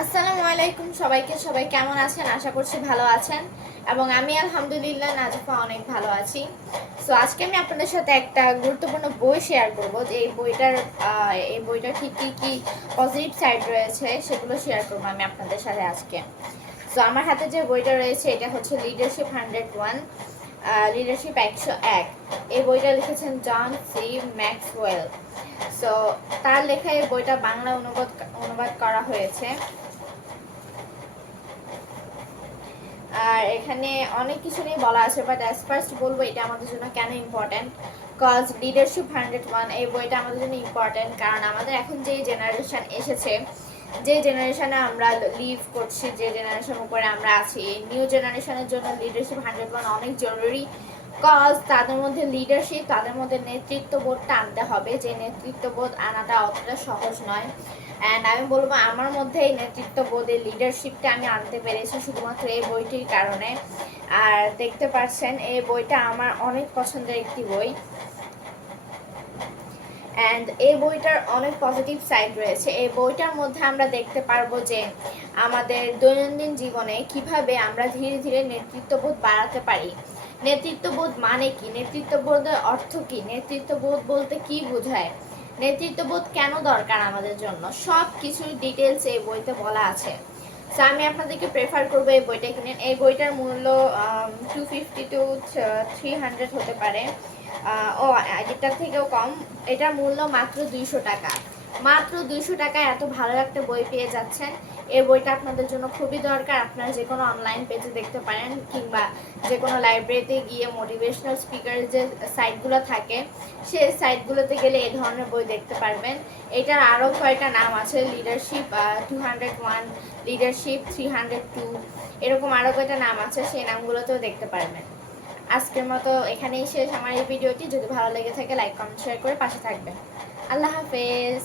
আসসালামু আলাইকুম সবাইকে। সবাই কেমন আছেন? আশা করছি ভালো আছেন এবং আমি আলহামদুলিল্লাহ নাজিফা অনেক ভালো আছি। সো আজকে আমি আপনাদের সাথে একটা গুরুত্বপূর্ণ বই শেয়ার করব, যে এই বইটার ঠিক কী পজিটিভ সাইড রয়েছে সেগুলো শেয়ার করবো আমি আপনাদের সাথে আজকে। সো আমার হাতে যে বইটা রয়েছে এটা হচ্ছে লিডারশিপ 101, লিডারশিপ 101। এই বইটা লিখেছেন জন সি ম্যাক্সওয়েল। সো তার লেখা এই বইটা বাংলা অনুবাদ করা হয়েছে। আর এখানে অনেক কিছু নিয়ে বলা আছে, বাট অ্যাজ ফার্স্ট বলবো এটা আমাদের জন্য কেন ইম্পর্টেন্ট। কজ লিডারশিপ 101 এই বইটা আমাদের জন্য ইম্পর্টেন্ট, কারণ আমাদের এখন যে জেনারেশন এসেছে, যে জেনারেশনে আমরা লিভ করছি, যে জেনারেশন উপরে আমরা আছি, এই নিউ জেনারেশনের জন্য লিডারশিপ 101 অনেক জরুরি। কজ তাদের মধ্যে লিডারশিপ, তাদের মধ্যে নেতৃত্ববোধটা আনতে হবে, যে নেতৃত্ববোধ আনাটা অতটা সহজ নয়। অ্যান্ড আমি বলবো আমার মধ্যে এই নেতৃত্ববোধের লিডারশিপটা আমি আনতে পেরেছি শুধুমাত্র এই বইটির কারণে। আর দেখতে পাচ্ছেন এই বইটা আমার অনেক পছন্দের একটি বই, অ্যান্ড এই বইটার অনেক পজিটিভ সাইড রয়েছে। এই বইটার মধ্যে আমরা দেখতে পারবো যে আমাদের দৈনন্দিন জীবনে কিভাবে আমরা ধীরে ধীরে নেতৃত্ববোধ বাড়াতে পারি। নেতৃত্ববোধ মানে কি, নেতৃত্ববোধের অর্থ কি, নেতৃত্ববোধ বলতে কি বোঝায়, নেতৃত্ববোধ কেন দরকার আমাদের জন্য, সব কিছুর ডিটেলস এই বইতে বলা আছে। সো আমি আপনাদেরকে প্রেফার করবো এই বইটা কিনেন। এই বইটার মূল্য 250 to 300 হতে পারে, ও এটার থেকেও কম। এটার মূল্য মাত্র 200 টাকা। মাত্র 200 টাকায় এত ভালো একটা বই পেয়ে যাচ্ছেন। এই বইটা আপনাদের জন্য খুবই দরকার। আপনারা যে কোনো অনলাইন পেজে দেখতে পারেন, কিংবা যে কোনো লাইব্রেরিতে গিয়ে মোটিভেশনাল স্পিকারের যে সাইটগুলো থাকে সেই সাইটগুলোতে গেলে এই ধরনের বই দেখতে পারবেন। এটার আরও কয়েকটা নাম আছে, লিডারশিপ 201, লিডারশিপ 302, এরকম আরও কয়েকটা নাম আছে, সেই নামগুলোতেও দেখতে পারবেন। আজকের মতো এখানেই শেষ আমার এই ভিডিওটি। যদি ভালো লেগে থাকে লাইক কমেন্ট শেয়ার করে পাশে থাকবেন। আল্লাহ হাফেজ।